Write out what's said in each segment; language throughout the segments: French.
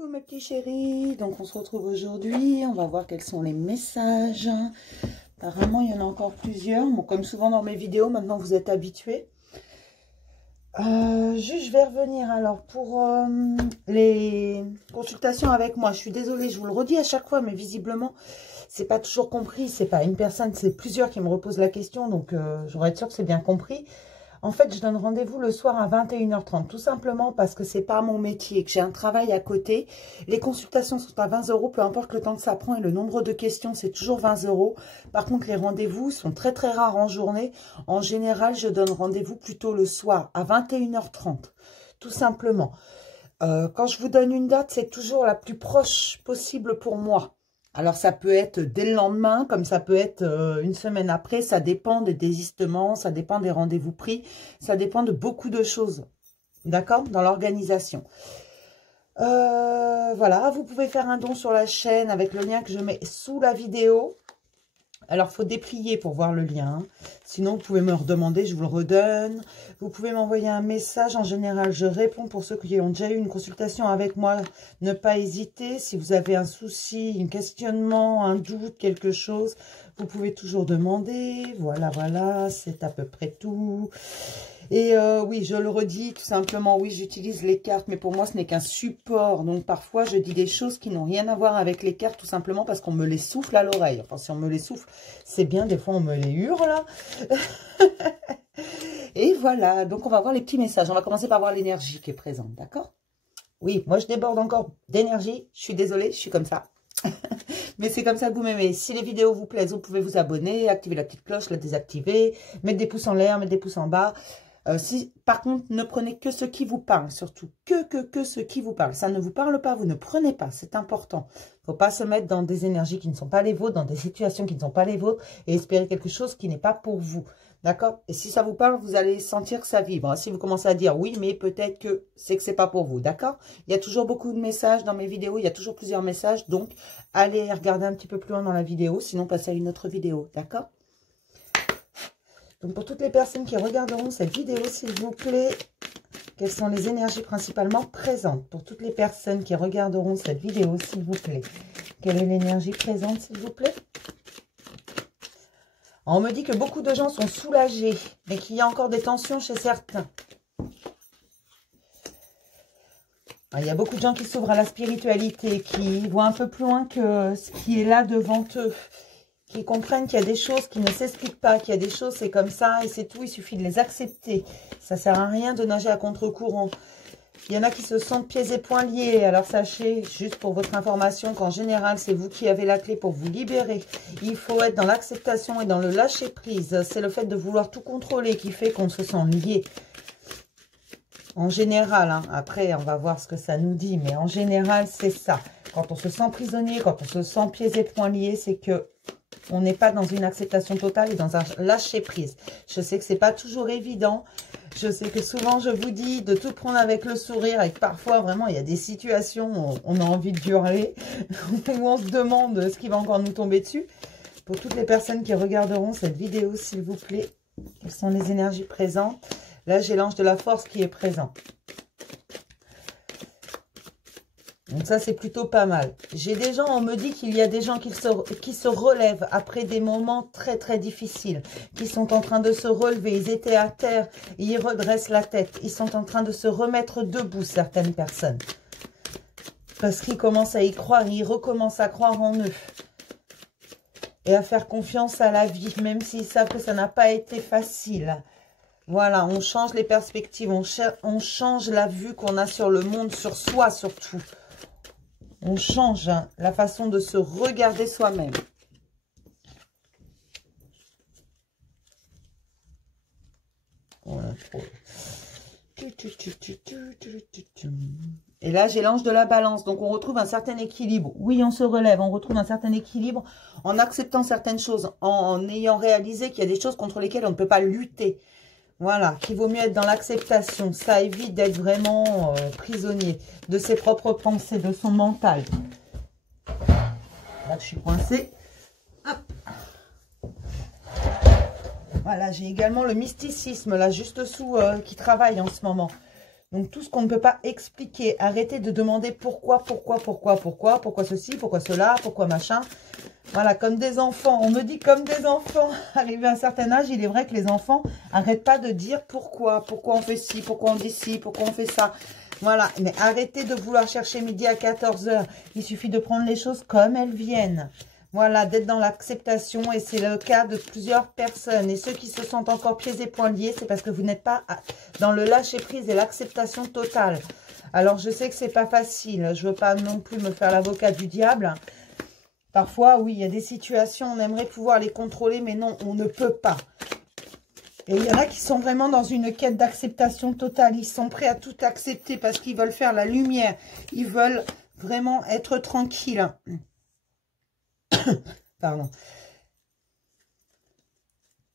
Coucou mes petits chéris, donc on se retrouve aujourd'hui, on va voir quels sont les messages. Apparemment il y en a encore plusieurs, bon, comme souvent dans mes vidéos, maintenant vous êtes habitués. Juste je vais revenir alors pour les consultations avec moi. Je suis désolée, je vous le redis à chaque fois, mais visiblement c'est pas toujours compris, c'est pas une personne, c'est plusieurs qui me reposent la question, donc j'aurais être sûre que c'est bien compris. En fait, je donne rendez-vous le soir à 21h30, tout simplement parce que c'est pas mon métier, que j'ai un travail à côté. Les consultations sont à 20 €, peu importe le temps que ça prend et le nombre de questions, c'est toujours 20 €. Par contre, les rendez-vous sont très très rares en journée. En général, je donne rendez-vous plutôt le soir à 21h30, tout simplement. Quand je vous donne une date, c'est toujours la plus proche possible pour moi. Alors, ça peut être dès le lendemain, comme ça peut être une semaine après. Ça dépend des désistements, ça dépend des rendez-vous pris. Ça dépend de beaucoup de choses, d'accord, dans l'organisation. Voilà, vous pouvez faire un don sur la chaîne avec le lien que je mets sous la vidéo. Alors, il faut déplier pour voir le lien. Sinon, vous pouvez me redemander, je vous le redonne. Vous pouvez m'envoyer un message. En général, je réponds pour ceux qui ont déjà eu une consultation avec moi. Ne pas hésiter. Si vous avez un souci, un questionnement, un doute, quelque chose, vous pouvez toujours demander. Voilà, voilà, c'est à peu près tout. Et oui, je le redis, tout simplement, oui, j'utilise les cartes, mais pour moi, ce n'est qu'un support. Donc, parfois, je dis des choses qui n'ont rien à voir avec les cartes, tout simplement parce qu'on me les souffle à l'oreille. Enfin, si on me les souffle, c'est bien. Des fois, on me les hurle. Et voilà, donc on va voir les petits messages. On va commencer par voir l'énergie qui est présente, d'accord? Oui, moi, je déborde encore d'énergie. Je suis désolée, je suis comme ça. Mais c'est comme ça que vous m'aimez. Si les vidéos vous plaisent, vous pouvez vous abonner, activer la petite cloche, la désactiver, mettre des pouces en l'air, mettre des pouces en bas. Par contre, ne prenez que ce qui vous parle, surtout que ce qui vous parle. Ça ne vous parle pas, vous ne prenez pas, c'est important. Il ne faut pas se mettre dans des énergies qui ne sont pas les vôtres, dans des situations qui ne sont pas les vôtres et espérer quelque chose qui n'est pas pour vous. D'accord? Et si ça vous parle, vous allez sentir que ça vibre. Si vous commencez à dire oui, mais peut-être que c'est pas pour vous. D'accord? Il y a toujours beaucoup de messages dans mes vidéos, il y a toujours plusieurs messages. Donc, allez regarder un petit peu plus loin dans la vidéo, sinon passez à une autre vidéo. D'accord? Donc, pour toutes les personnes qui regarderont cette vidéo, s'il vous plaît, quelles sont les énergies principalement présentes? Pour toutes les personnes qui regarderont cette vidéo, s'il vous plaît, quelle est l'énergie présente, s'il vous plaît? On me dit que beaucoup de gens sont soulagés, mais qu'il y a encore des tensions chez certains. Il y a beaucoup de gens qui s'ouvrent à la spiritualité, qui voient un peu plus loin que ce qui est là devant eux, qui comprennent qu'il y a des choses qui ne s'expliquent pas, qu'il y a des choses, c'est comme ça et c'est tout, il suffit de les accepter. Ça ne sert à rien de nager à contre-courant. Il y en a qui se sentent pieds et poings liés. Alors sachez, juste pour votre information, qu'en général, c'est vous qui avez la clé pour vous libérer. Il faut être dans l'acceptation et dans le lâcher-prise. C'est le fait de vouloir tout contrôler qui fait qu'on se sent lié. En général, hein, après, on va voir ce que ça nous dit, mais en général, c'est ça. Quand on se sent prisonnier, quand on se sent pieds et poings liés, c'est que on n'est pas dans une acceptation totale et dans un lâcher-prise. Je sais que c'est pas toujours évident. Je sais que souvent, je vous dis de tout prendre avec le sourire et que parfois, vraiment, il y a des situations où on a envie de hurler, où on se demande ce qui va encore nous tomber dessus. Pour toutes les personnes qui regarderont cette vidéo, s'il vous plaît, quelles sont les énergies présentes? Là, j'ai l'ange de la force qui est présent. Donc ça, c'est plutôt pas mal. J'ai des gens, on me dit qu'il y a des gens qui se relèvent après des moments très très difficiles, qui sont en train de se relever. Ils étaient à terre, ils redressent la tête. Ils sont en train de se remettre debout, certaines personnes. Parce qu'ils commencent à y croire, ils recommencent à croire en eux. Et à faire confiance à la vie, même s'ils savent que ça n'a pas été facile. Voilà, on change les perspectives, on change la vue qu'on a sur le monde, sur soi surtout. On change la façon de se regarder soi-même. Et là, j'ai l'ange de la balance. Donc, on retrouve un certain équilibre. Oui, on se relève. On retrouve un certain équilibre en acceptant certaines choses, en ayant réalisé qu'il y a des choses contre lesquelles on ne peut pas lutter. Voilà, qu'il vaut mieux être dans l'acceptation. Ça évite d'être vraiment prisonnier de ses propres pensées, de son mental. Là, je suis coincée. Hop. Voilà, j'ai également le mysticisme, là, juste sous, qui travaille en ce moment. Donc, tout ce qu'on ne peut pas expliquer. Arrêtez de demander pourquoi ceci, pourquoi cela, pourquoi machin. Voilà, comme des enfants. On me dit comme des enfants. Arrivé à un certain âge, il est vrai que les enfants n'arrêtent pas de dire pourquoi on fait ci, pourquoi on dit ci, pourquoi on fait ça. Voilà, mais arrêtez de vouloir chercher midi à 14 h. Il suffit de prendre les choses comme elles viennent. Voilà, d'être dans l'acceptation, et c'est le cas de plusieurs personnes. Et ceux qui se sentent encore pieds et poings liés, c'est parce que vous n'êtes pas dans le lâcher-prise et l'acceptation totale. Alors, je sais que c'est pas facile. Je veux pas non plus me faire l'avocat du diable. Parfois, oui, il y a des situations, on aimerait pouvoir les contrôler, mais non, on ne peut pas. Et il y en a qui sont vraiment dans une quête d'acceptation totale. Ils sont prêts à tout accepter parce qu'ils veulent faire la lumière. Ils veulent vraiment être tranquilles. Pardon.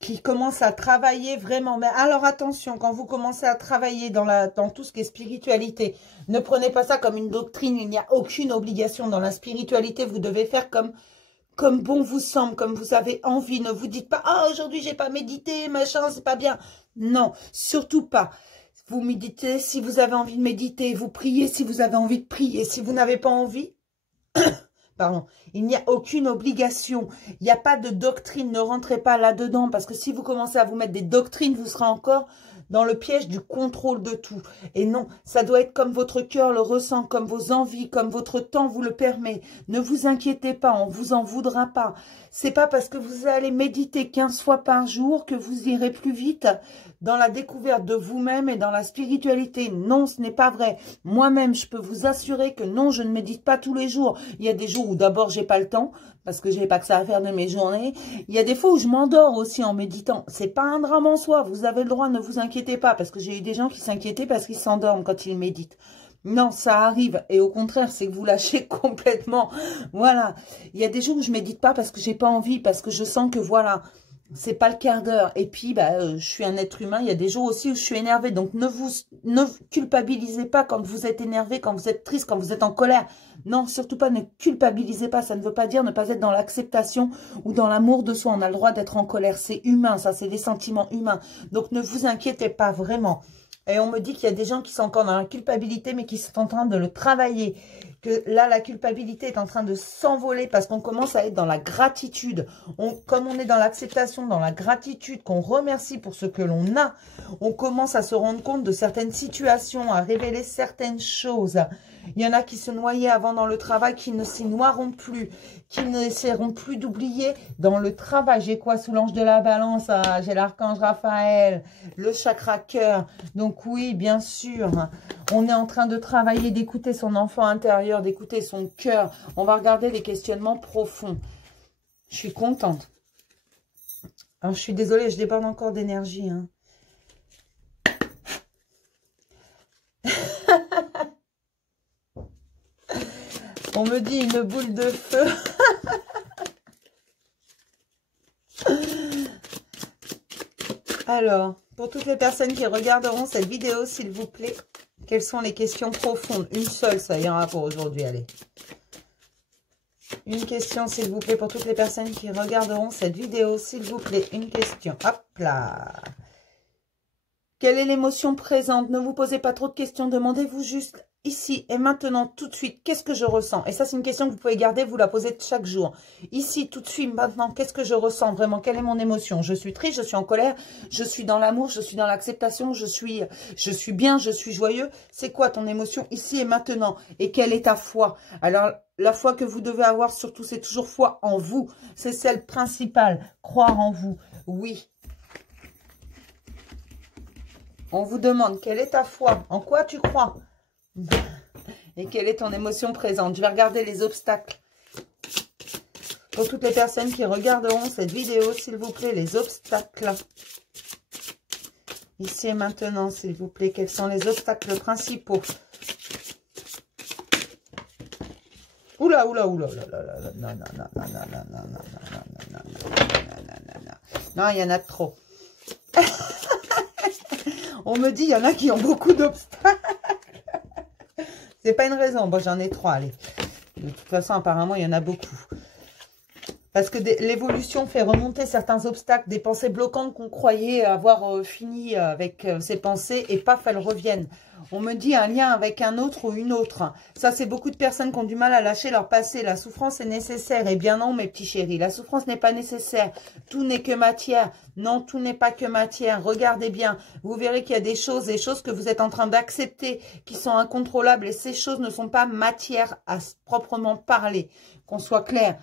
Qui commencent à travailler vraiment. Mais alors attention, quand vous commencez à travailler dans tout ce qui est spiritualité, ne prenez pas ça comme une doctrine. Il n'y a aucune obligation dans la spiritualité. Vous devez faire comme bon vous semble, comme vous avez envie. Ne vous dites pas, ah, aujourd'hui j'ai pas médité, machin, c'est pas bien. Non, surtout pas. Vous méditez si vous avez envie de méditer, vous priez si vous avez envie de prier. Si vous n'avez pas envie, pardon, il n'y a aucune obligation. Il n'y a pas de doctrine. Ne rentrez pas là-dedans. Parce que si vous commencez à vous mettre des doctrines, vous serez encore dans le piège du contrôle de tout. Et non, ça doit être comme votre cœur le ressent, comme vos envies, comme votre temps vous le permet. Ne vous inquiétez pas, on ne vous en voudra pas. C'est pas parce que vous allez méditer 15 fois par jour que vous irez plus vite dans la découverte de vous-même et dans la spiritualité. Non, ce n'est pas vrai. Moi-même, je peux vous assurer que non, je ne médite pas tous les jours. Il y a des jours où d'abord, j'ai pas le temps, parce que j'ai pas que ça à faire de mes journées. Il y a des fois où je m'endors aussi en méditant. C'est pas un drame en soi. Vous avez le droit, ne vous inquiétez pas, parce que j'ai eu des gens qui s'inquiétaient parce qu'ils s'endorment quand ils méditent. Non, ça arrive. Et au contraire, c'est que vous lâchez complètement. Voilà. Il y a des jours où je médite pas parce que j'ai pas envie, parce que je sens que voilà, c'est pas le quart d'heure. Et puis, je suis un être humain. Il y a des jours aussi où je suis énervée. Donc, ne culpabilisez pas quand vous êtes énervé, quand vous êtes triste, quand vous êtes en colère. Non, surtout pas, ne culpabilisez pas. Ça ne veut pas dire ne pas être dans l'acceptation ou dans l'amour de soi. On a le droit d'être en colère. C'est humain, ça, c'est des sentiments humains. Donc, ne vous inquiétez pas vraiment. Et on me dit qu'il y a des gens qui sont encore dans la culpabilité, mais qui sont en train de le travailler. Que là, la culpabilité est en train de s'envoler parce qu'on commence à être dans la gratitude. Comme on est dans l'acceptation, dans la gratitude, qu'on remercie pour ce que l'on a, on commence à se rendre compte de certaines situations, à révéler certaines choses. Il y en a qui se noyaient avant dans le travail, qui ne s'y noieront plus, qui n'essaieront plus d'oublier dans le travail. J'ai quoi sous l'ange de la balance? Ah, j'ai l'archange Raphaël, le chakra cœur. Donc oui, bien sûr, on est en train de travailler, d'écouter son enfant intérieur, d'écouter son cœur. On va regarder les questionnements profonds. Je suis contente. Alors, je suis désolée, je déborde encore d'énergie, hein. On me dit une boule de feu. Alors, pour toutes les personnes qui regarderont cette vidéo, s'il vous plaît, quelles sont les questions profondes? Une seule, ça ira pour aujourd'hui, allez. Une question, s'il vous plaît, pour toutes les personnes qui regarderont cette vidéo, s'il vous plaît, une question. Hop là. Quelle est l'émotion présente? Ne vous posez pas trop de questions, demandez-vous juste ici et maintenant, tout de suite, qu'est-ce que je ressens? Et ça, c'est une question que vous pouvez garder, vous la posez chaque jour. Ici, tout de suite, maintenant, qu'est-ce que je ressens vraiment? Quelle est mon émotion? Je suis triste, je suis en colère, je suis dans l'amour, je suis dans l'acceptation, je suis bien, je suis joyeux. C'est quoi ton émotion ici et maintenant? Et quelle est ta foi? Alors, la foi que vous devez avoir, surtout, c'est toujours foi en vous. C'est celle principale, croire en vous. Oui. On vous demande, quelle est ta foi? En quoi tu crois? Et quelle est ton émotion présente? Je vais regarder les obstacles. Pour toutes les personnes qui regarderont cette vidéo, s'il vous plaît, les obstacles. Ici et maintenant, s'il vous plaît, quels sont les obstacles principaux? Oula, oula, oula, oula, oula, non, non, non, non, non, non, non, non, non, non, non, non, il y en a trop. On me dit, il y en a qui ont beaucoup d'obstacles. C'est pas une raison. Bon, j'en ai 3, allez. De toute façon, apparemment, il y en a beaucoup. Parce que l'évolution fait remonter certains obstacles, des pensées bloquantes qu'on croyait avoir fini avec ces pensées, et paf, elles reviennent. On me dit un lien avec un autre ou une autre. Ça, c'est beaucoup de personnes qui ont du mal à lâcher leur passé. La souffrance est nécessaire. Eh bien non, mes petits chéris, la souffrance n'est pas nécessaire. Tout n'est que matière. Non, tout n'est pas que matière. Regardez bien. Vous verrez qu'il y a des choses que vous êtes en train d'accepter, qui sont incontrôlables. Et ces choses ne sont pas matière à proprement parler. Qu'on soit clair.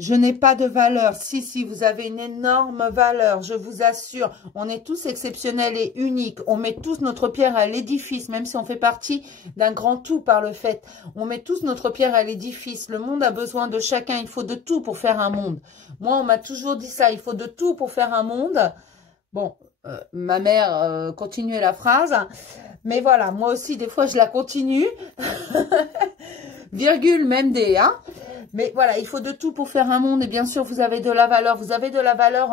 Je n'ai pas de valeur. Si, si, vous avez une énorme valeur, je vous assure. On est tous exceptionnels et uniques. On met tous notre pierre à l'édifice, même si on fait partie d'un grand tout par le fait. On met tous notre pierre à l'édifice. Le monde a besoin de chacun. Il faut de tout pour faire un monde. Moi, on m'a toujours dit ça. Il faut de tout pour faire un monde. Bon, ma mère continuait la phrase. Mais voilà, moi aussi, des fois, je la continue. Virgule, même des, hein. Mais voilà, il faut de tout pour faire un monde. Et bien sûr, vous avez de la valeur. Vous avez de la valeur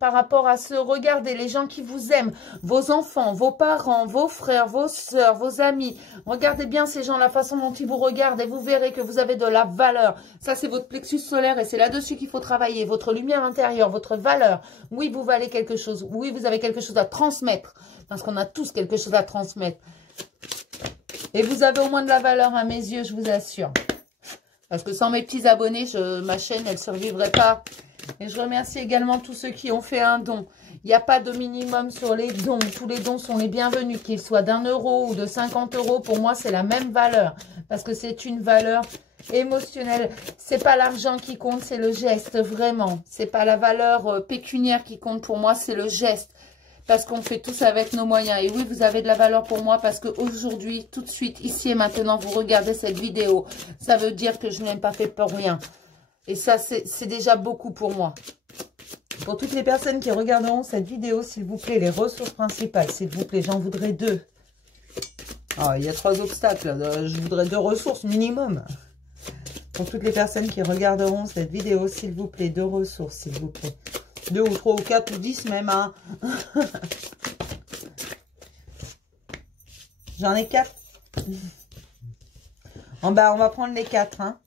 par rapport à ce. Regardez, les gens qui vous aiment, vos enfants, vos parents, vos frères, vos sœurs, vos amis. Regardez bien ces gens, la façon dont ils vous regardent. Et vous verrez que vous avez de la valeur. Ça, c'est votre plexus solaire et c'est là-dessus qu'il faut travailler. Votre lumière intérieure, votre valeur. Oui, vous valez quelque chose. Oui, vous avez quelque chose à transmettre. Parce qu'on a tous quelque chose à transmettre. Et vous avez au moins de la valeur à mes yeux, je vous assure. Parce que sans mes petits abonnés, ma chaîne, elle ne survivrait pas. Et je remercie également tous ceux qui ont fait un don. Il n'y a pas de minimum sur les dons. Tous les dons sont les bienvenus. Qu'ils soient d'1 € ou de 50 €, pour moi, c'est la même valeur. Parce que c'est une valeur émotionnelle. C'est pas l'argent qui compte, c'est le geste, vraiment. C'est pas la valeur pécuniaire qui compte pour moi, c'est le geste. Parce qu'on fait tous avec nos moyens. Et oui, vous avez de la valeur pour moi parce qu'aujourd'hui, tout de suite, ici et maintenant, vous regardez cette vidéo. Ça veut dire que je n'ai pas fait pour rien. Et ça, c'est déjà beaucoup pour moi. Pour toutes les personnes qui regarderont cette vidéo, s'il vous plaît, les ressources principales, s'il vous plaît, j'en voudrais 2. Ah, il y a 3 obstacles. Je voudrais 2 ressources minimum. Pour toutes les personnes qui regarderont cette vidéo, s'il vous plaît, 2 ressources, s'il vous plaît. 2 ou 3 ou 4 ou 10 même. Hein. J'en ai 4. En bas, on va prendre les 4. Hein.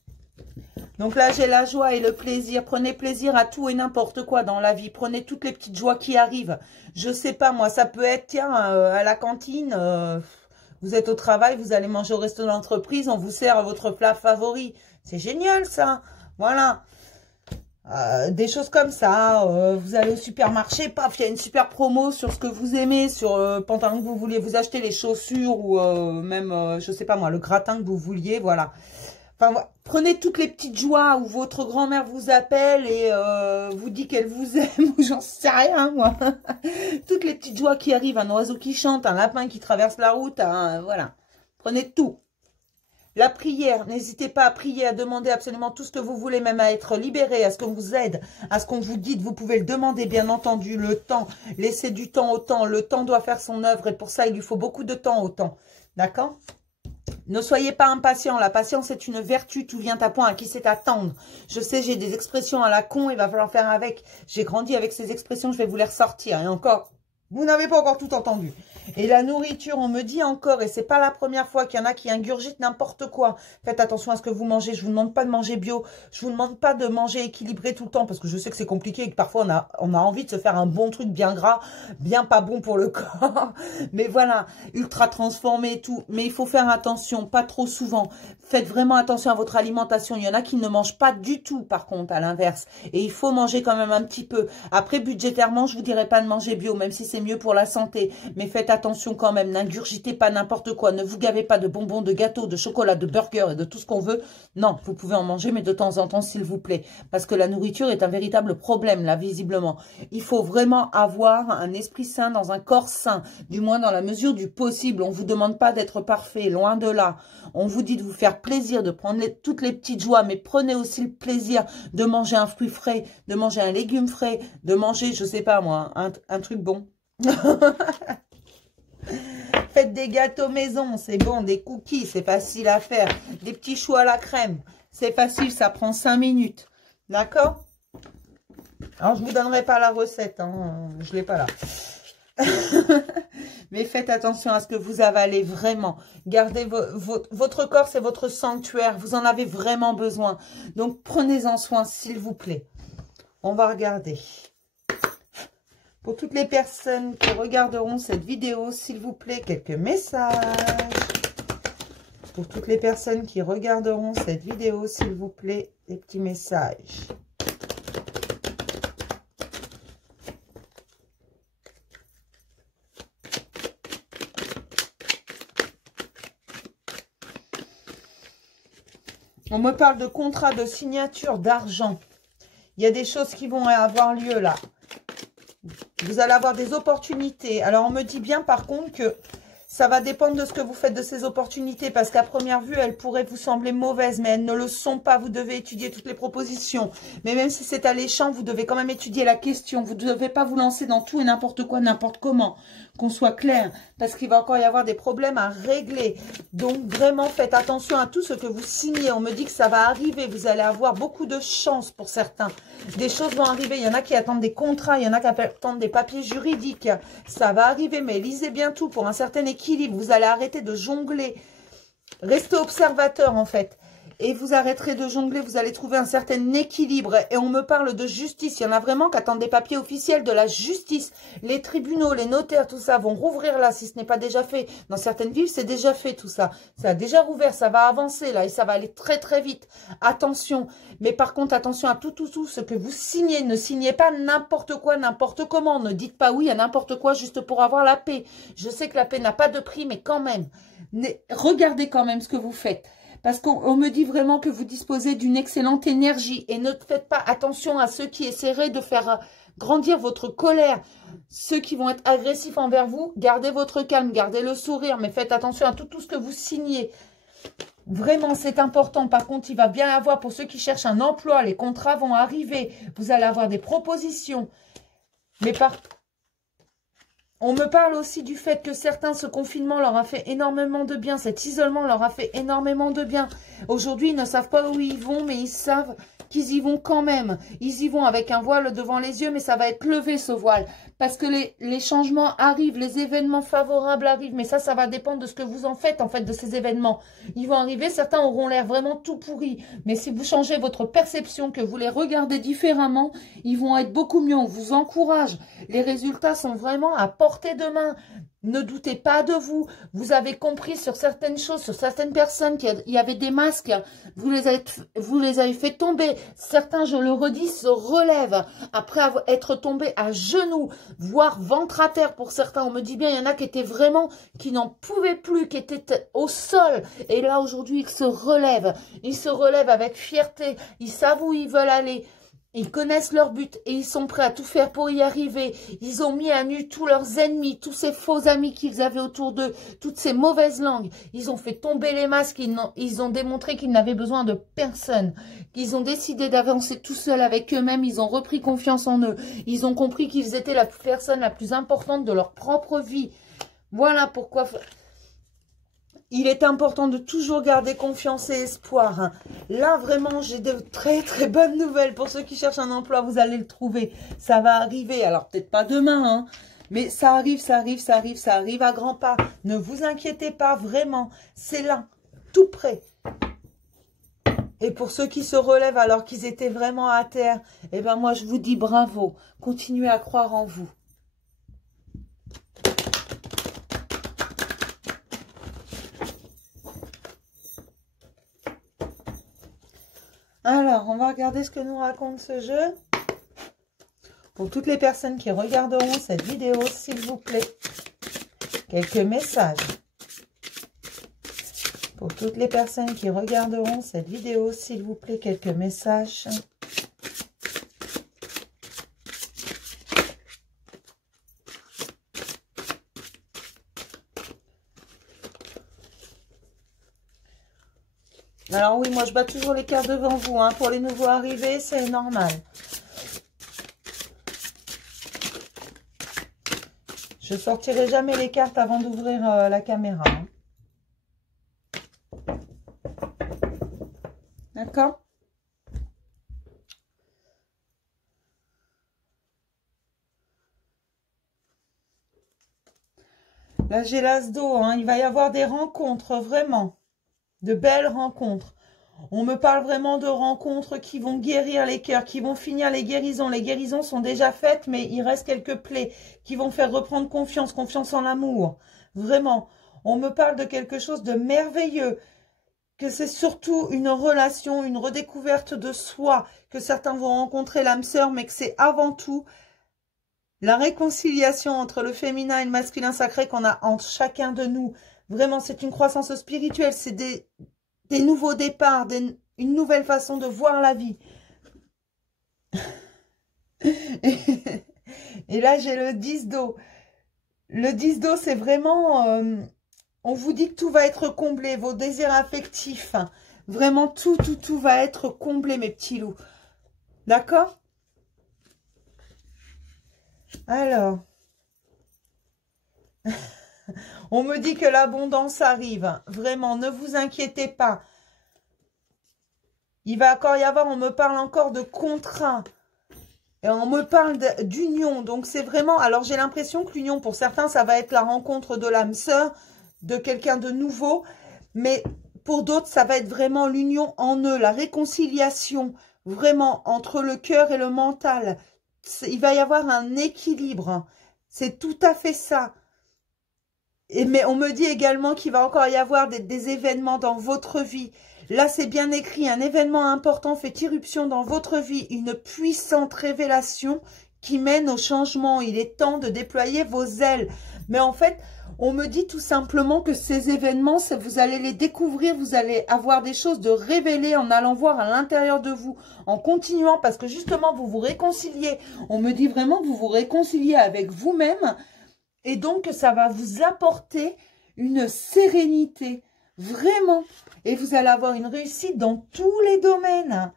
Donc là, j'ai la joie et le plaisir. Prenez plaisir à tout et n'importe quoi dans la vie. Prenez toutes les petites joies qui arrivent. Je sais pas, moi, ça peut être, tiens, à la cantine, vous êtes au travail, vous allez manger au resto d'entreprise, on vous sert votre plat favori. C'est génial, ça. Voilà. Des choses comme ça, vous allez au supermarché, paf, il y a une super promo sur ce que vous aimez, sur pantalon que vous vouliez, vous achetez les chaussures ou même, je sais pas moi, le gratin que vous vouliez, voilà. Enfin, prenez toutes les petites joies où votre grand-mère vous appelle et vous dit qu'elle vous aime ou j'en sais rien, moi. Toutes les petites joies qui arrivent, un oiseau qui chante, un lapin qui traverse la route, voilà. Prenez tout. La prière, n'hésitez pas à prier, à demander absolument tout ce que vous voulez, même à être libéré, à ce qu'on vous aide, à ce qu'on vous dise. Vous pouvez le demander, bien entendu, le temps. Laissez du temps au temps. Le temps doit faire son œuvre et pour ça, il lui faut beaucoup de temps au temps. D'accord ? Ne soyez pas impatient. La patience est une vertu. Tout vient à point. À qui c'est attendre? Je sais, j'ai des expressions à la con. Il va falloir faire avec. J'ai grandi avec ces expressions. Je vais vous les ressortir. Et encore, vous n'avez pas encore tout entendu. Et la nourriture, on me dit encore, et c'est pas la première fois qu'il y en a qui ingurgitent n'importe quoi. Faites attention à ce que vous mangez. Je vous demande pas de manger bio. Je vous demande pas de manger équilibré tout le temps, parce que je sais que c'est compliqué et que parfois on a envie de se faire un bon truc bien gras, bien pas bon pour le corps. Mais voilà, ultra transformé et tout. Mais il faut faire attention, pas trop souvent. Faites vraiment attention à votre alimentation. Il y en a qui ne mangent pas du tout, par contre, à l'inverse. Et il faut manger quand même un petit peu. Après, budgétairement, je vous dirais pas de manger bio, même si c'est mieux pour la santé. Mais faites attention quand même, n'ingurgitez pas n'importe quoi, ne vous gavez pas de bonbons, de gâteaux, de chocolat, de burgers et de tout ce qu'on veut. Non, vous pouvez en manger, mais de temps en temps, s'il vous plaît. Parce que la nourriture est un véritable problème, là, visiblement. Il faut vraiment avoir un esprit sain dans un corps sain, du moins dans la mesure du possible. On ne vous demande pas d'être parfait, loin de là. On vous dit de vous faire plaisir, de prendre toutes les petites joies, mais prenez aussi le plaisir de manger un fruit frais, de manger un légume frais, de manger, je sais pas moi, un truc bon. Faites des gâteaux maison, c'est bon, des cookies, c'est facile à faire. Des petits choux à la crème, c'est facile, ça prend 5 minutes. D'accord? Alors, je ne vous donnerai pas la recette, hein, je ne l'ai pas là. Mais faites attention à ce que vous avalez vraiment. Gardez votre corps, c'est votre sanctuaire. Vous en avez vraiment besoin. Donc, prenez-en soin, s'il vous plaît. On va regarder. Pour toutes les personnes qui regarderont cette vidéo, s'il vous plaît, quelques messages. Pour toutes les personnes qui regarderont cette vidéo, s'il vous plaît, des petits messages. On me parle de contrat de signature d'argent. Il y a des choses qui vont avoir lieu là. Vous allez avoir des opportunités. Alors, on me dit bien par contre que ça va dépendre de ce que vous faites de ces opportunités. Parce qu'à première vue, elles pourraient vous sembler mauvaises. Mais elles ne le sont pas. Vous devez étudier toutes les propositions. Mais même si c'est alléchant, vous devez quand même étudier la question. Vous ne devez pas vous lancer dans tout et n'importe quoi, n'importe comment. Qu'on soit clair. Parce qu'il va encore y avoir des problèmes à régler. Donc, vraiment, faites attention à tout ce que vous signez. On me dit que ça va arriver. Vous allez avoir beaucoup de chance pour certains. Des choses vont arriver. Il y en a qui attendent des contrats. Il y en a qui attendent des papiers juridiques. Ça va arriver. Mais lisez bien tout pour un certain équilibre. Vous allez arrêter de jongler. Restez observateur, en fait. Et vous arrêterez de jongler, vous allez trouver un certain équilibre. Et on me parle de justice. Il y en a vraiment qui attendent des papiers officiels de la justice. Les tribunaux, les notaires, tout ça vont rouvrir là, si ce n'est pas déjà fait. Dans certaines villes, c'est déjà fait tout ça. Ça a déjà rouvert, ça va avancer là et ça va aller très très vite. Attention. Mais par contre, attention à tout ce que vous signez. Ne signez pas n'importe quoi, n'importe comment. Ne dites pas oui à n'importe quoi juste pour avoir la paix. Je sais que la paix n'a pas de prix, mais quand même. Regardez quand même ce que vous faites. Parce qu'on me dit vraiment que vous disposez d'une excellente énergie. Et ne faites pas attention à ceux qui essaieraient de faire grandir votre colère. Ceux qui vont être agressifs envers vous, gardez votre calme, gardez le sourire. Mais faites attention à tout ce que vous signez. Vraiment, c'est important. Par contre, il va bien y avoir, pour ceux qui cherchent un emploi, les contrats vont arriver. Vous allez avoir des propositions. Mais on me parle aussi du fait que certains, ce confinement leur a fait énormément de bien. Cet isolement leur a fait énormément de bien. Aujourd'hui, ils ne savent pas où ils vont, mais ils savent qu'ils y vont quand même. Ils y vont avec un voile devant les yeux, mais ça va être levé ce voile. Parce que les changements arrivent, les événements favorables arrivent. Mais ça va dépendre de ce que vous en faites de ces événements. Ils vont arriver, certains auront l'air vraiment tout pourris. Mais si vous changez votre perception, que vous les regardez différemment, ils vont être beaucoup mieux. On vous encourage. Les résultats sont vraiment à portée de main. Ne doutez pas de vous. Vous avez compris sur certaines choses, sur certaines personnes qu'il y avait des masques. Vous les avez fait tomber. Certains, je le redis, se relèvent après être tombés à genoux, voire ventre à terre pour certains. On me dit bien, il y en a qui étaient vraiment, qui n'en pouvaient plus, qui étaient au sol. Et là, aujourd'hui, ils se relèvent. Ils se relèvent avec fierté. Ils savent où ils veulent aller. Ils connaissent leur but et ils sont prêts à tout faire pour y arriver. Ils ont mis à nu tous leurs ennemis, tous ces faux amis qu'ils avaient autour d'eux, toutes ces mauvaises langues. Ils ont fait tomber les masques, ils ont démontré qu'ils n'avaient besoin de personne. Ils ont décidé d'avancer tout seuls avec eux-mêmes, ils ont repris confiance en eux. Ils ont compris qu'ils étaient la personne la plus importante de leur propre vie. Voilà pourquoi... Il est important de toujours garder confiance et espoir. Là, vraiment, j'ai de très, très bonnes nouvelles. Pour ceux qui cherchent un emploi, vous allez le trouver. Ça va arriver. Alors, peut-être pas demain, hein. Mais ça arrive, ça arrive, ça arrive, ça arrive à grands pas. Ne vous inquiétez pas, vraiment. C'est là, tout près. Et pour ceux qui se relèvent alors qu'ils étaient vraiment à terre, eh ben moi, je vous dis bravo. Continuez à croire en vous. Alors, on va regarder ce que nous raconte ce jeu. Pour toutes les personnes qui regarderont cette vidéo, s'il vous plaît, quelques messages. Pour toutes les personnes qui regarderont cette vidéo, s'il vous plaît, quelques messages. Alors oui, moi je bats toujours les cartes devant vous. Hein. Pour les nouveaux arrivés, c'est normal. Je sortirai jamais les cartes avant d'ouvrir la caméra. Hein. D'accord ? Là, j'ai l'as d'eau, hein. Il va y avoir des rencontres, vraiment. De belles rencontres. On me parle vraiment de rencontres qui vont guérir les cœurs, qui vont finir les guérisons. Les guérisons sont déjà faites, mais il reste quelques plaies qui vont faire reprendre confiance, confiance en l'amour. Vraiment, on me parle de quelque chose de merveilleux, que c'est surtout une relation, une redécouverte de soi, que certains vont rencontrer l'âme sœur, mais que c'est avant tout la réconciliation entre le féminin et le masculin sacré qu'on a entre chacun de nous. Vraiment, c'est une croissance spirituelle, c'est des nouveaux départs, une nouvelle façon de voir la vie. Et là, j'ai le 10 d'eau. Le 10 d'eau, c'est vraiment... on vous dit que tout va être comblé, vos désirs affectifs. Vraiment, tout va être comblé, mes petits loups. D'accord? Alors... On me dit que l'abondance arrive. Vraiment, ne vous inquiétez pas. Il va encore y avoir, on me parle encore de contrat. Et on me parle d'union. Donc, c'est vraiment... Alors, j'ai l'impression que l'union, pour certains, ça va être la rencontre de l'âme sœur, de quelqu'un de nouveau. Mais pour d'autres, ça va être vraiment l'union en eux, la réconciliation, vraiment, entre le cœur et le mental. Il va y avoir un équilibre. C'est tout à fait ça. Mais on me dit également qu'il va encore y avoir des événements dans votre vie. Là, c'est bien écrit, un événement important fait irruption dans votre vie, une puissante révélation qui mène au changement. Il est temps de déployer vos ailes. Mais en fait, on me dit tout simplement que ces événements, vous allez les découvrir, vous allez avoir des choses de révélées en allant voir à l'intérieur de vous, en continuant, parce que justement, vous vous réconciliez. On me dit vraiment que vous vous réconciliez avec vous-même. Et donc, ça va vous apporter une sérénité, vraiment. Et vous allez avoir une réussite dans tous les domaines.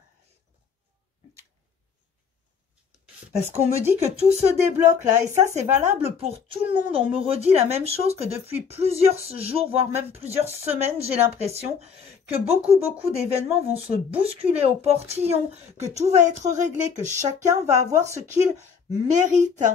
Parce qu'on me dit que tout se débloque là. Et ça, c'est valable pour tout le monde. On me redit la même chose que depuis plusieurs jours, voire même plusieurs semaines, j'ai l'impression que beaucoup d'événements vont se bousculer au portillon, que tout va être réglé, que chacun va avoir ce qu'il mérite.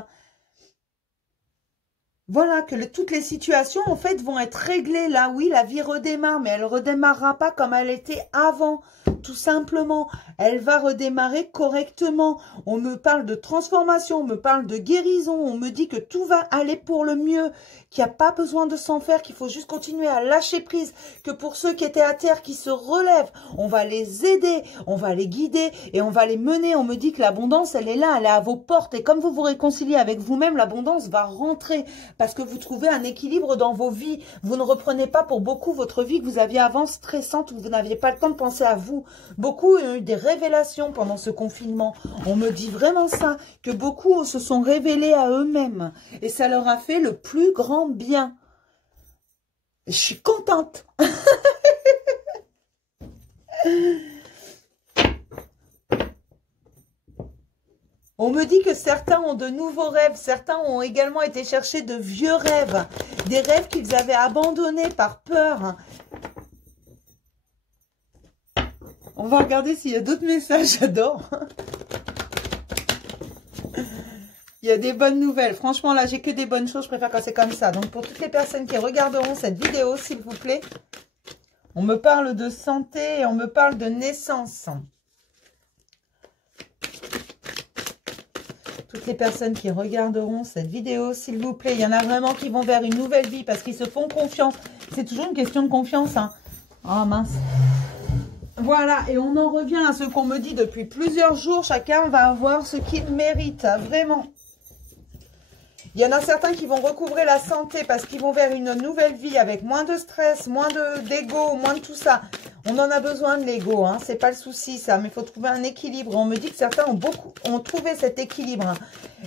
Voilà, que toutes les situations, en fait, vont être réglées. Là, oui, la vie redémarre, mais elle ne redémarrera pas comme elle était avant, tout simplement. Elle va redémarrer correctement. On me parle de transformation, on me parle de guérison, on me dit que tout va aller pour le mieux, qu'il n'y a pas besoin de s'en faire, qu'il faut juste continuer à lâcher prise, que pour ceux qui étaient à terre, qui se relèvent, on va les aider, on va les guider et on va les mener. On me dit que l'abondance, elle est là, elle est à vos portes. Et comme vous vous réconciliez avec vous-même, l'abondance va rentrer. Parce que vous trouvez un équilibre dans vos vies. Vous ne reprenez pas pour beaucoup votre vie que vous aviez avant stressante, où vous n'aviez pas le temps de penser à vous. Beaucoup ont eu des révélations pendant ce confinement. On me dit vraiment ça, que beaucoup se sont révélés à eux-mêmes. Et ça leur a fait le plus grand bien. Je suis contente. On me dit que certains ont de nouveaux rêves, certains ont également été chercher de vieux rêves, des rêves qu'ils avaient abandonnés par peur. On va regarder s'il y a d'autres messages, j'adore. Il y a des bonnes nouvelles. Franchement, là, j'ai que des bonnes choses, je préfère quand c'est comme ça. Donc, pour toutes les personnes qui regarderont cette vidéo, s'il vous plaît, on me parle de santé et on me parle de naissance. Toutes les personnes qui regarderont cette vidéo, s'il vous plaît. Il y en a vraiment qui vont vers une nouvelle vie parce qu'ils se font confiance. C'est toujours une question de confiance. Hein. Oh mince. Voilà, et on en revient à ce qu'on me dit depuis plusieurs jours. Chacun va avoir ce qu'il mérite, vraiment. Il y en a certains qui vont recouvrer la santé parce qu'ils vont vers une nouvelle vie avec moins de stress, moins d'ego, moins de tout ça. On en a besoin de l'ego, hein, c'est pas le souci ça, mais il faut trouver un équilibre. On me dit que certains ont trouvé cet équilibre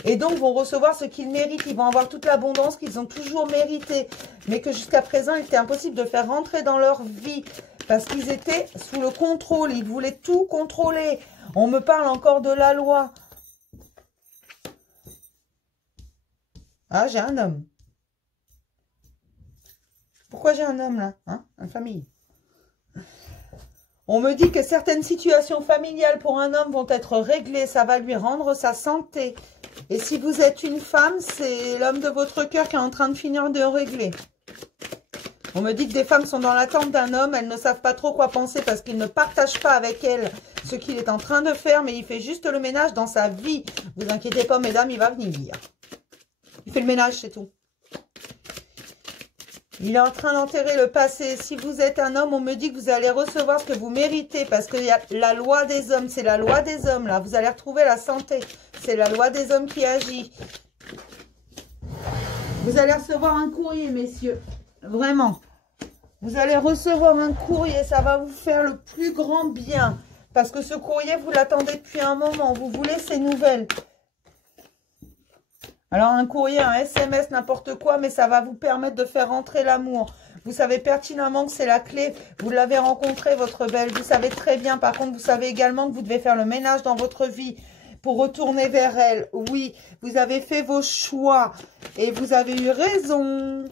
et donc vont recevoir ce qu'ils méritent. Ils vont avoir toute l'abondance qu'ils ont toujours mérité, mais que jusqu'à présent, il était impossible de faire rentrer dans leur vie parce qu'ils étaient sous le contrôle, ils voulaient tout contrôler. On me parle encore de la loi. Ah, j'ai un homme. Pourquoi j'ai un homme là, hein? Une famille. On me dit que certaines situations familiales pour un homme vont être réglées. Ça va lui rendre sa santé. Et si vous êtes une femme, c'est l'homme de votre cœur qui est en train de finir de régler. On me dit que des femmes sont dans l'attente d'un homme. Elles ne savent pas trop quoi penser parce qu'il ne partage pas avec elles ce qu'il est en train de faire. Mais il fait juste le ménage dans sa vie. Vous inquiétez pas, mesdames, il va venir. Il fait le ménage, c'est tout. Il est en train d'enterrer le passé. Si vous êtes un homme, on me dit que vous allez recevoir ce que vous méritez. Parce qu'il y a la loi des hommes. C'est la loi des hommes, là. Vous allez retrouver la santé. C'est la loi des hommes qui agit. Vous allez recevoir un courrier, messieurs. Vraiment. Vous allez recevoir un courrier. Ça va vous faire le plus grand bien. Parce que ce courrier, vous l'attendez depuis un moment. Vous voulez ces nouvelles. Alors, un courrier, un SMS, n'importe quoi, mais ça va vous permettre de faire rentrer l'amour. Vous savez pertinemment que c'est la clé. Vous l'avez rencontré, votre belle. Vous savez très bien. Par contre, vous savez également que vous devez faire le ménage dans votre vie pour retourner vers elle. Oui, vous avez fait vos choix et vous avez eu raison.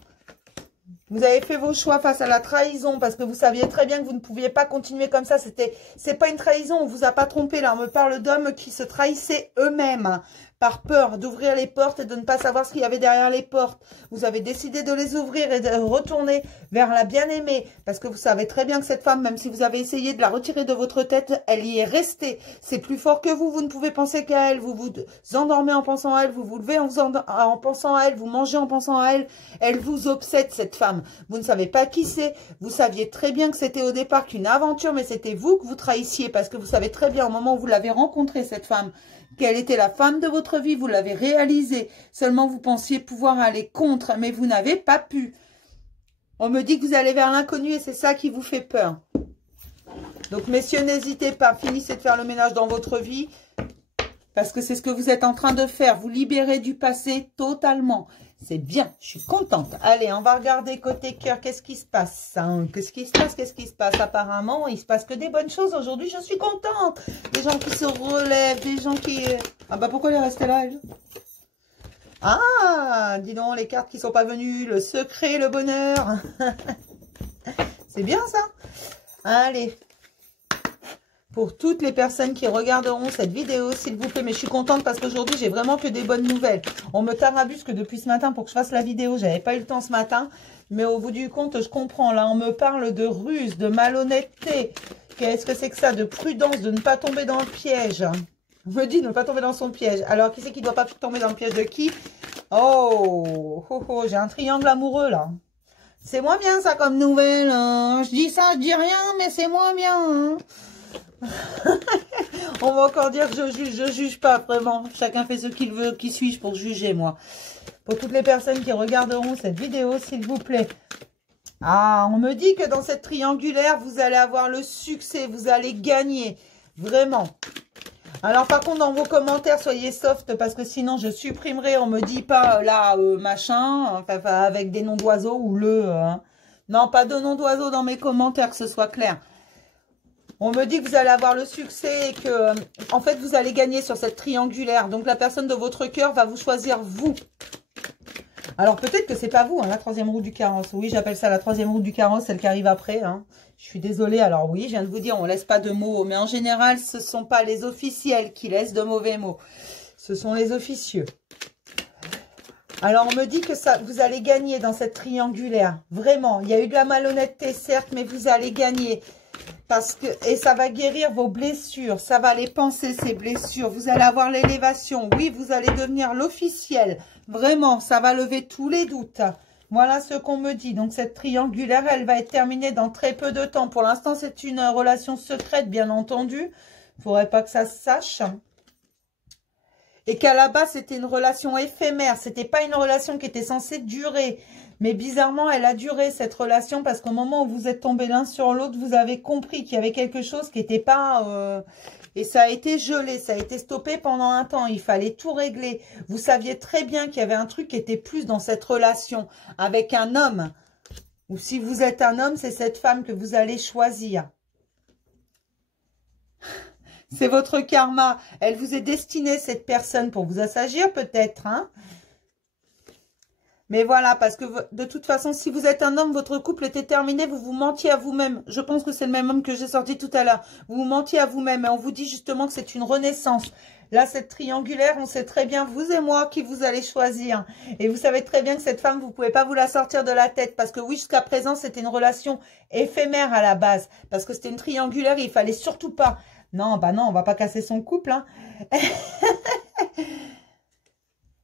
Vous avez fait vos choix face à la trahison parce que vous saviez très bien que vous ne pouviez pas continuer comme ça. C'est pas une trahison, on vous a pas trompé là. On me parle d'hommes qui se trahissaient eux-mêmes par peur d'ouvrir les portes et de ne pas savoir ce qu'il y avait derrière les portes. Vous avez décidé de les ouvrir et de retourner vers la bien-aimée parce que vous savez très bien que cette femme, même si vous avez essayé de la retirer de votre tête, elle y est restée. C'est plus fort que vous, vous ne pouvez penser qu'à elle. Vous vous endormez en pensant à elle, vous vous levez en pensant à elle, vous mangez en pensant à elle. Elle vous obsède, cette femme. Vous ne savez pas qui c'est. Vous saviez très bien que c'était au départ qu'une aventure, mais c'était vous que vous trahissiez parce que vous savez très bien au moment où vous l'avez rencontrée, cette femme, qu'elle était la femme de votre vie. Vous l'avez réalisé. Seulement, vous pensiez pouvoir aller contre, mais vous n'avez pas pu. On me dit que vous allez vers l'inconnu et c'est ça qui vous fait peur. Donc, messieurs, n'hésitez pas. Finissez de faire le ménage dans votre vie parce que c'est ce que vous êtes en train de faire. Vous libérez du passé totalement. C'est bien, je suis contente. Allez, on va regarder côté cœur. Qu'est-ce qui se passe hein? Qu'est-ce qui se passe? Qu'est-ce qui se passe? Apparemment, il se passe que des bonnes choses aujourd'hui. Je suis contente. Des gens qui se relèvent, des gens qui... Ah bah pourquoi elle est restée là, elle? Ah, dis donc, les cartes qui sont pas venues. Le secret, le bonheur. C'est bien ça. Allez. Pour toutes les personnes qui regarderont cette vidéo, s'il vous plaît. Mais je suis contente parce qu'aujourd'hui, j'ai vraiment que des bonnes nouvelles. On me tarabusque depuis ce matin pour que je fasse la vidéo. J'avais pas eu le temps ce matin. Mais au bout du compte, je comprends. Là, on me parle de ruse, de malhonnêteté. Qu'est-ce que c'est que ça? De prudence, de ne pas tomber dans le piège. On me dit de ne pas tomber dans son piège. Alors, qui c'est qui ne doit pas tomber dans le piège de qui? Oh, oh, oh, j'ai un triangle amoureux, là. C'est moins bien, ça, comme nouvelle. Hein. Je dis ça, je dis rien, mais c'est moins bien. Hein. On va encore dire que je juge pas, vraiment. Chacun fait ce qu'il veut. Qui suis-je pour juger, moi? Pour toutes les personnes qui regarderont cette vidéo, s'il vous plaît. Ah, on me dit que dans cette triangulaire, vous allez avoir le succès. Vous allez gagner. Vraiment. Alors, par contre, dans vos commentaires, soyez soft parce que sinon, je supprimerai. On me dit pas, là, machin, enfin, avec des noms d'oiseaux ou hein. Non, pas de noms d'oiseaux dans mes commentaires, que ce soit clair. On me dit que vous allez avoir le succès et que, en fait, vous allez gagner sur cette triangulaire. Donc, la personne de votre cœur va vous choisir, vous. Alors, peut-être que c'est pas vous, hein, la troisième roue du carrosse. Oui, j'appelle ça la troisième roue du carrosse, celle qui arrive après. Hein. Je suis désolée. Alors, oui, je viens de vous dire, on laisse pas de mots. Mais en général, ce ne sont pas les officiels qui laissent de mauvais mots. Ce sont les officieux. Alors, on me dit que ça, vous allez gagner dans cette triangulaire. Vraiment, il y a eu de la malhonnêteté, certes, mais vous allez gagner. Parce que, et ça va guérir vos blessures, ça va les panser, ces blessures. Vous allez avoir l'élévation, oui, vous allez devenir l'officiel. Vraiment, ça va lever tous les doutes. Voilà ce qu'on me dit. Donc, cette triangulaire, elle va être terminée dans très peu de temps. Pour l'instant, c'est une relation secrète, bien entendu. Il ne faudrait pas que ça se sache. Et qu'à la base, c'était une relation éphémère. C'était pas une relation qui était censée durer. Mais bizarrement, elle a duré cette relation parce qu'au moment où vous êtes tombés l'un sur l'autre, vous avez compris qu'il y avait quelque chose qui n'était pas... Et ça a été gelé, ça a été stoppé pendant un temps. Il fallait tout régler. Vous saviez très bien qu'il y avait un truc qui était plus dans cette relation avec un homme. Ou si vous êtes un homme, c'est cette femme que vous allez choisir. C'est votre karma. Elle vous est destinée, cette personne, pour vous assagir peut-être, hein. Mais voilà, parce que de toute façon, si vous êtes un homme, votre couple était terminé, vous vous mentiez à vous-même. Je pense que c'est le même homme que j'ai sorti tout à l'heure. Vous vous mentiez à vous-même et on vous dit justement que c'est une renaissance. Là, cette triangulaire, on sait très bien, vous et moi, qui vous allez choisir. Et vous savez très bien que cette femme, vous ne pouvez pas vous la sortir de la tête. Parce que oui, jusqu'à présent, c'était une relation éphémère à la base. Parce que c'était une triangulaire et il fallait surtout pas. Non, bah non, on va pas casser son couple, hein.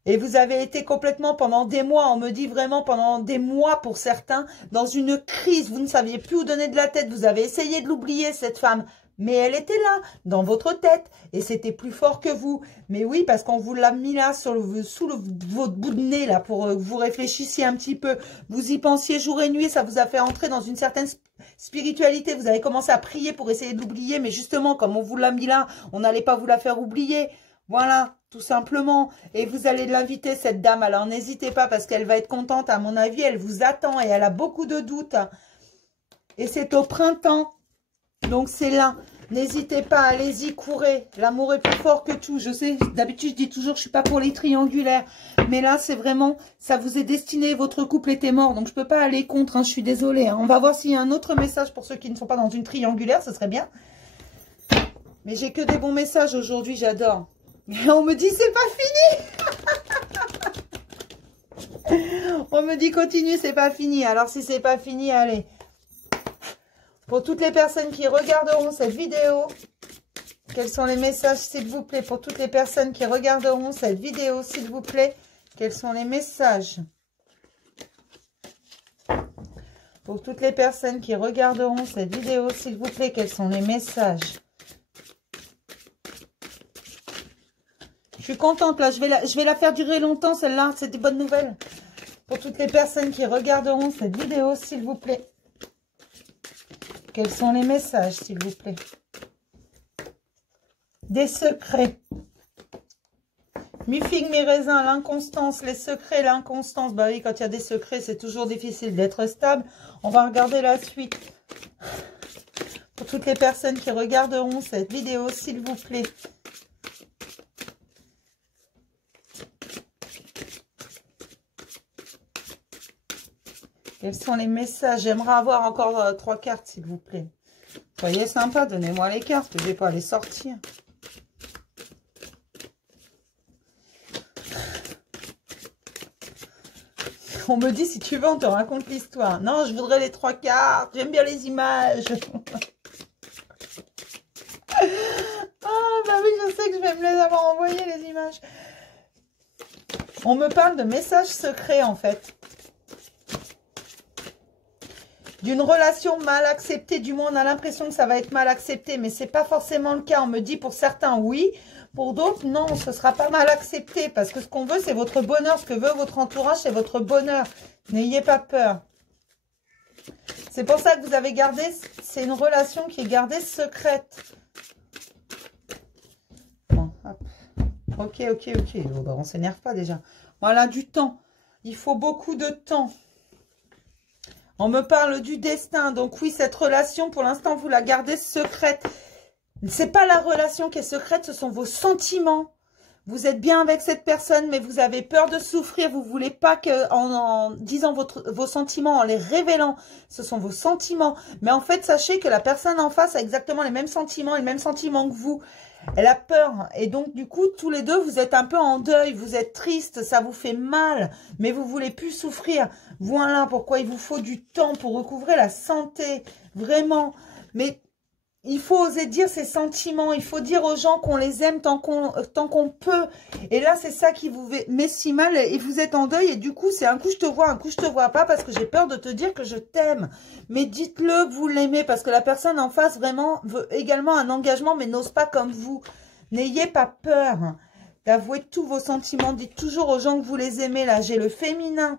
Et vous avez été complètement pendant des mois, on me dit vraiment pendant des mois pour certains, dans une crise. Vous ne saviez plus où donner de la tête. Vous avez essayé de l'oublier, cette femme. Mais elle était là, dans votre tête. Et c'était plus fort que vous. Mais oui, parce qu'on vous l'a mis là, sous votre bout de nez, là, pour que vous réfléchissiez un petit peu. Vous y pensiez jour et nuit. Ça vous a fait entrer dans une certaine spiritualité. Vous avez commencé à prier pour essayer de l'oublier. Mais justement, comme on vous l'a mis là, on n'allait pas vous la faire oublier. Voilà, tout simplement. Et vous allez l'inviter, cette dame. Alors, n'hésitez pas parce qu'elle va être contente. À mon avis, elle vous attend et elle a beaucoup de doutes. Et c'est au printemps. Donc, c'est là. N'hésitez pas, allez-y, courez. L'amour est plus fort que tout. Je sais, d'habitude, je dis toujours, je suis pas pour les triangulaires. Mais là, c'est vraiment, ça vous est destiné. Votre couple était mort. Donc, je peux pas aller contre. Hein, je suis désolée. Hein. On va voir s'il y a un autre message pour ceux qui ne sont pas dans une triangulaire. Ce serait bien. Mais j'ai que des bons messages aujourd'hui. J'adore. Mais on me dit, c'est pas fini. On me dit, continue, c'est pas fini. Alors, si c'est pas fini, allez. Pour toutes les personnes qui regarderont cette vidéo, quels sont les messages, s'il vous plaît? Pour toutes les personnes qui regarderont cette vidéo, s'il vous plaît, quels sont les messages? Pour toutes les personnes qui regarderont cette vidéo, s'il vous plaît, quels sont les messages? Je suis contente, là. Je vais la faire durer longtemps, celle-là. C'est des bonnes nouvelles. Pour toutes les personnes qui regarderont cette vidéo, s'il vous plaît. Quels sont les messages, s'il vous plaît? Des secrets. Mi-figue, mi-raisin, l'inconstance, les secrets, l'inconstance. Bah oui, quand il y a des secrets, c'est toujours difficile d'être stable. On va regarder la suite. Pour toutes les personnes qui regarderont cette vidéo, s'il vous plaît. Quels sont les messages? J'aimerais avoir encore 3 cartes, s'il vous plaît. Soyez sympa, donnez-moi les cartes, je ne vais pas les sortir. On me dit, si tu veux, on te raconte l'histoire. Non, je voudrais les 3 cartes. J'aime bien les images. Ah, bah oui, je sais que je vais me les avoir envoyées, les images. On me parle de messages secrets, en fait. D'une relation mal acceptée, du moins on a l'impression que ça va être mal accepté, mais c'est pas forcément le cas. On me dit pour certains oui, pour d'autres non, ce sera pas mal accepté, parce que ce qu'on veut c'est votre bonheur, ce que veut votre entourage c'est votre bonheur. N'ayez pas peur. C'est pour ça que vous avez gardé, c'est une relation qui est gardée secrète. Bon, hop. Ok. Oh, bah, on s'énerve pas déjà. Voilà, du temps. Il faut beaucoup de temps. On me parle du destin. Donc oui, cette relation, pour l'instant, vous la gardez secrète. C'est pas la relation qui est secrète, ce sont vos sentiments. Vous êtes bien avec cette personne, mais vous avez peur de souffrir. Vous voulez pas que, en disant vos sentiments, en les révélant, ce sont vos sentiments. Mais en fait, sachez que la personne en face a exactement les mêmes sentiments que vous. Elle a peur. Et donc, du coup, tous les deux, vous êtes un peu en deuil. Vous êtes triste, ça vous fait mal. Mais vous voulez plus souffrir. Voilà pourquoi il vous faut du temps pour recouvrer la santé. Vraiment. Mais il faut oser dire ses sentiments. Il faut dire aux gens qu'on les aime tant qu'on peut. Et là, c'est ça qui vous met si mal. Et vous êtes en deuil. Et du coup, c'est un coup je te vois, un coup je te vois pas. Parce que j'ai peur de te dire que je t'aime. Mais dites-le que vous l'aimez. Parce que la personne en face, vraiment, veut également un engagement. Mais n'ose pas comme vous. N'ayez pas peur d'avouer tous vos sentiments. Dites toujours aux gens que vous les aimez. Là, j'ai le féminin.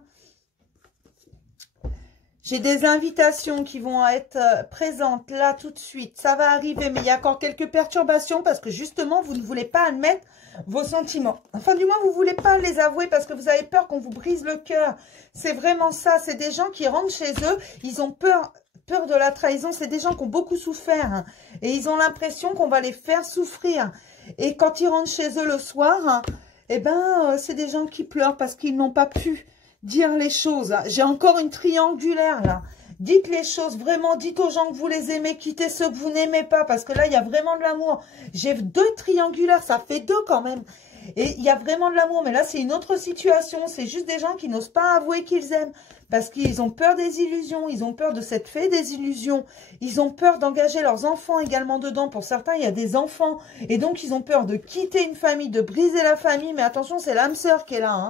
J'ai des invitations qui vont être présentes là tout de suite. Ça va arriver, mais il y a encore quelques perturbations parce que justement, vous ne voulez pas admettre vos sentiments. Enfin, du moins, vous ne voulez pas les avouer parce que vous avez peur qu'on vous brise le cœur. C'est vraiment ça. C'est des gens qui rentrent chez eux. Ils ont peur de la trahison. C'est des gens qui ont beaucoup souffert. Hein, et ils ont l'impression qu'on va les faire souffrir. Et quand ils rentrent chez eux le soir, eh ben, c'est des gens qui pleurent parce qu'ils n'ont pas pu. dire les choses. J'ai encore une triangulaire, là. Dites les choses, vraiment, dites aux gens que vous les aimez, quittez ceux que vous n'aimez pas, parce que là, il y a vraiment de l'amour. J'ai 2 triangulaires, ça fait 2 quand même. Et il y a vraiment de l'amour, mais là, c'est une autre situation. C'est juste des gens qui n'osent pas avouer qu'ils aiment, parce qu'ils ont peur des illusions, ils ont peur de cette fée des illusions. Ils ont peur d'engager leurs enfants également dedans. Pour certains, il y a des enfants, et donc ils ont peur de quitter une famille, de briser la famille. Mais attention, c'est l'âme sœur qui est là, hein.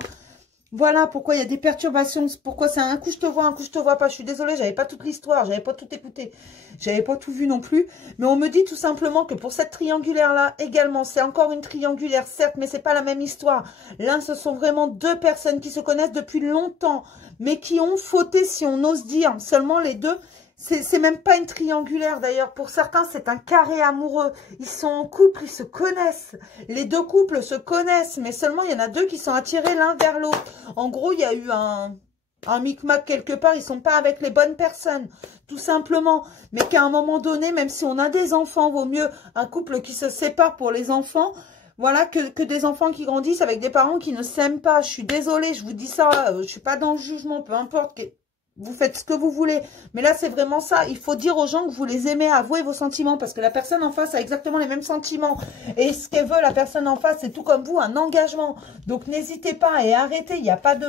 Voilà pourquoi il y a des perturbations, pourquoi c'est un coup je te vois, un coup je te vois pas. Je suis désolée, j'avais pas toute l'histoire, j'avais pas tout écouté, j'avais pas tout vu non plus. Mais on me dit tout simplement que pour cette triangulaire-là, également, c'est encore une triangulaire, certes, mais c'est pas la même histoire. L'un, ce sont vraiment 2 personnes qui se connaissent depuis longtemps, mais qui ont fauté, si on ose dire. Seulement les 2, c'est même pas une triangulaire d'ailleurs. Pour certains, c'est un carré amoureux. Ils sont en couple, ils se connaissent. Les 2 couples se connaissent, mais seulement il y en a 2 qui sont attirés l'un vers l'autre. En gros, il y a eu un micmac quelque part. Ils sont pas avec les bonnes personnes, tout simplement. Mais qu'à un moment donné, même si on a des enfants, vaut mieux un couple qui se sépare pour les enfants. Voilà, que des enfants qui grandissent avec des parents qui ne s'aiment pas. Je suis désolée, je vous dis ça. Je suis pas dans le jugement, peu importe. Vous faites ce que vous voulez. Mais là, c'est vraiment ça. Il faut dire aux gens que vous les aimez, avouer vos sentiments. Parce que la personne en face a exactement les mêmes sentiments. Et ce qu'elle veut, la personne en face, c'est tout comme vous, un engagement. Donc, n'hésitez pas et arrêtez. Il n'y a pas de...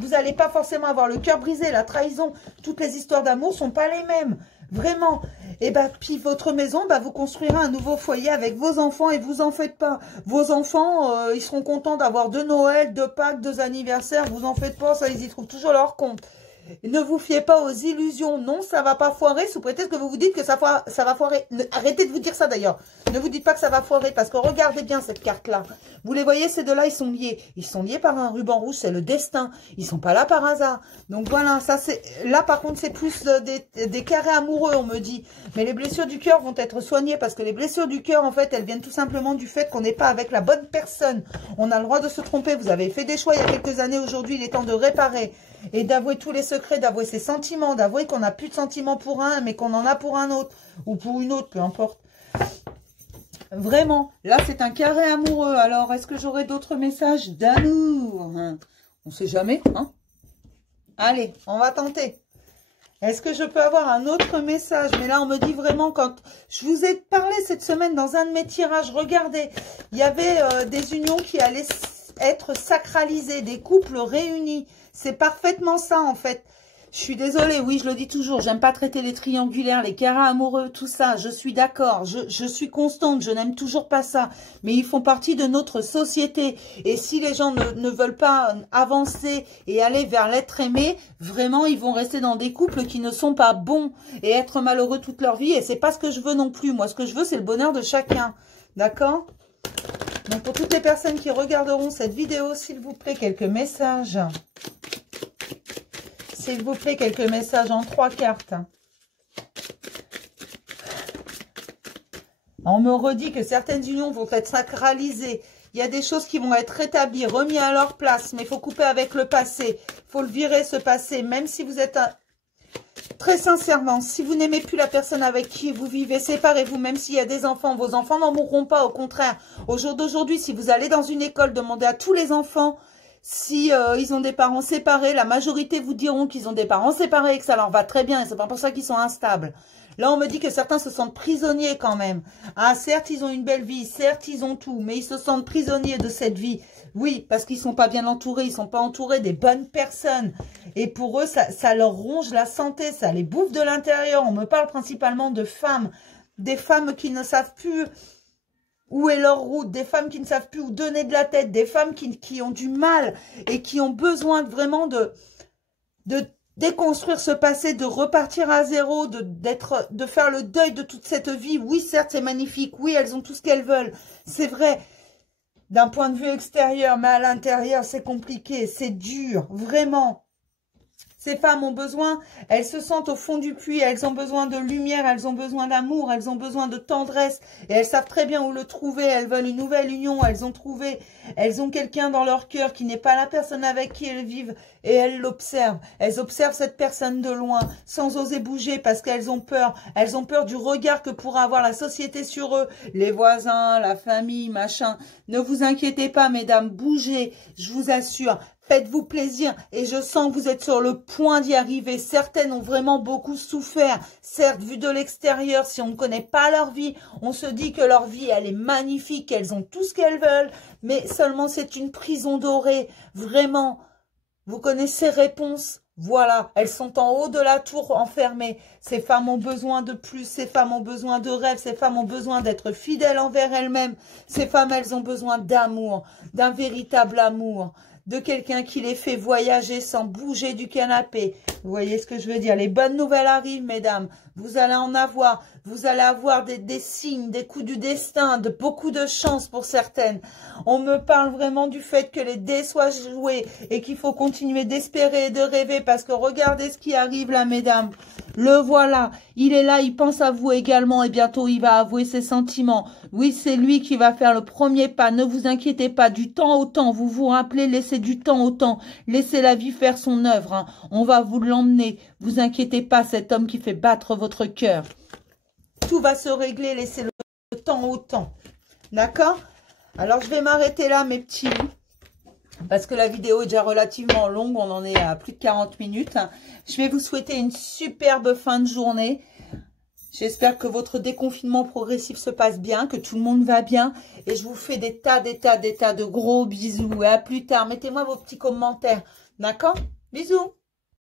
Vous n'allez pas forcément avoir le cœur brisé, la trahison. Toutes les histoires d'amour sont pas les mêmes. Vraiment. Et puis votre maison, vous construirez un nouveau foyer avec vos enfants et vous en faites pas. Vos enfants, ils seront contents d'avoir 2 Noël, 2 Pâques, 2 anniversaires. Vous en faites pas, ça, ils y trouvent toujours leur compte. Ne vous fiez pas aux illusions. Non, ça va pas foirer sous prétexte que vous vous dites que ça va foirer. Arrêtez de vous dire ça d'ailleurs. Ne vous dites pas que ça va foirer parce que regardez bien cette carte-là. Vous les voyez, ces 2-là, ils sont liés. Ils sont liés par un ruban rouge, c'est le destin. Ils sont pas là par hasard. Donc voilà, ça c'est... Là par contre, c'est plus des carrés amoureux, on me dit. Mais les blessures du cœur vont être soignées parce que les blessures du cœur, en fait, elles viennent tout simplement du fait qu'on n'est pas avec la bonne personne. On a le droit de se tromper. Vous avez fait des choix il y a quelques années. Aujourd'hui, il est temps de réparer. Et d'avouer tous les secrets, d'avouer ses sentiments, d'avouer qu'on n'a plus de sentiments pour un, mais qu'on en a pour un autre, ou pour une autre, peu importe. Vraiment, là c'est un carré amoureux. Alors, est-ce que j'aurai d'autres messages d'amour? On ne sait jamais, hein? Allez, on va tenter. Est-ce que je peux avoir un autre message? Mais là, on me dit vraiment, quand je vous ai parlé cette semaine dans un de mes tirages, regardez, il y avait des unions qui allaient être sacralisées, des couples réunis. C'est parfaitement ça, en fait. Je suis désolée, oui, je le dis toujours, j'aime pas traiter les triangulaires, les carrés amoureux, tout ça. Je suis d'accord, je suis constante, je n'aime toujours pas ça. Mais ils font partie de notre société. Et si les gens ne veulent pas avancer et aller vers l'être aimé, vraiment, ils vont rester dans des couples qui ne sont pas bons et être malheureux toute leur vie. Et c'est pas ce que je veux non plus. Moi, ce que je veux, c'est le bonheur de chacun. D'accord ? Donc, pour toutes les personnes qui regarderont cette vidéo, s'il vous plaît, quelques messages. S'il vous plaît, quelques messages en 3 cartes. On me redit que certaines unions vont être sacralisées. Il y a des choses qui vont être rétablies, remises à leur place. Mais il faut couper avec le passé. Il faut le virer, ce passé. Même si vous êtes... Très sincèrement, si vous n'aimez plus la personne avec qui vous vivez, séparez-vous. Même s'il y a des enfants, vos enfants n'en mourront pas. Au contraire, au jour d'aujourd'hui, si vous allez dans une école, demandez à tous les enfants... Si ils ont des parents séparés, la majorité vous diront qu'ils ont des parents séparés et que ça leur va très bien. Et c'est pas pour ça qu'ils sont instables. Là, on me dit que certains se sentent prisonniers quand même. Ah, certes, ils ont une belle vie. Certes, ils ont tout. Mais ils se sentent prisonniers de cette vie. Oui, parce qu'ils sont pas bien entourés. Ils sont pas entourés des bonnes personnes. Et pour eux, ça leur ronge la santé. Ça les bouffe de l'intérieur. On me parle principalement de femmes. Des femmes qui ne savent plus... Où est leur route? Des femmes qui ne savent plus où donner de la tête. Des femmes qui ont du mal et qui ont besoin vraiment de déconstruire ce passé, de repartir à zéro, de faire le deuil de toute cette vie. Oui, certes, c'est magnifique. Oui, elles ont tout ce qu'elles veulent. C'est vrai, d'un point de vue extérieur, mais à l'intérieur, c'est compliqué. C'est dur, vraiment. Ces femmes ont besoin, elles se sentent au fond du puits, elles ont besoin de lumière, elles ont besoin d'amour, elles ont besoin de tendresse. Et elles savent très bien où le trouver, elles veulent une nouvelle union, elles ont quelqu'un dans leur cœur qui n'est pas la personne avec qui elles vivent. Et elles l'observent. Elles observent cette personne de loin, sans oser bouger parce qu'elles ont peur. Elles ont peur du regard que pourra avoir la société sur eux, les voisins, la famille, machin. Ne vous inquiétez pas, mesdames, bougez, je vous assure. Faites-vous plaisir et je sens que vous êtes sur le point d'y arriver. Certaines ont vraiment beaucoup souffert. Certes, vu de l'extérieur, si on ne connaît pas leur vie, on se dit que leur vie, elle est magnifique, qu'elles ont tout ce qu'elles veulent. Mais seulement c'est une prison dorée. Vraiment, vous connaissez réponse. Voilà, elles sont en haut de la tour enfermées. Ces femmes ont besoin de plus, ces femmes ont besoin de rêves, ces femmes ont besoin d'être fidèles envers elles-mêmes. Ces femmes, elles ont besoin d'amour, d'un véritable amour, de quelqu'un qui les fait voyager sans bouger du canapé. Vous voyez ce que je veux dire? Les bonnes nouvelles arrivent, mesdames. Vous allez en avoir. Vous allez avoir des signes, des coups du destin, beaucoup de chance pour certaines. On me parle vraiment du fait que les dés soient joués et qu'il faut continuer d'espérer et de rêver parce que regardez ce qui arrive là, mesdames. Le voilà, il est là, il pense à vous également et bientôt il va avouer ses sentiments. Oui, c'est lui qui va faire le premier pas, ne vous inquiétez pas, du temps au temps, vous vous rappelez, laissez du temps au temps, laissez la vie faire son œuvre, hein. On va vous l'emmener, vous inquiétez pas, cet homme qui fait battre votre cœur. Tout va se régler, laissez le temps au temps, d'accord? Alors je vais m'arrêter là mes petits, parce que la vidéo est déjà relativement longue, on en est à plus de 40 minutes. Je vais vous souhaiter une superbe fin de journée. J'espère que votre déconfinement progressif se passe bien, que tout le monde va bien. Et je vous fais des tas de gros bisous. Et à plus tard. Mettez-moi vos petits commentaires. D'accord? Bisous.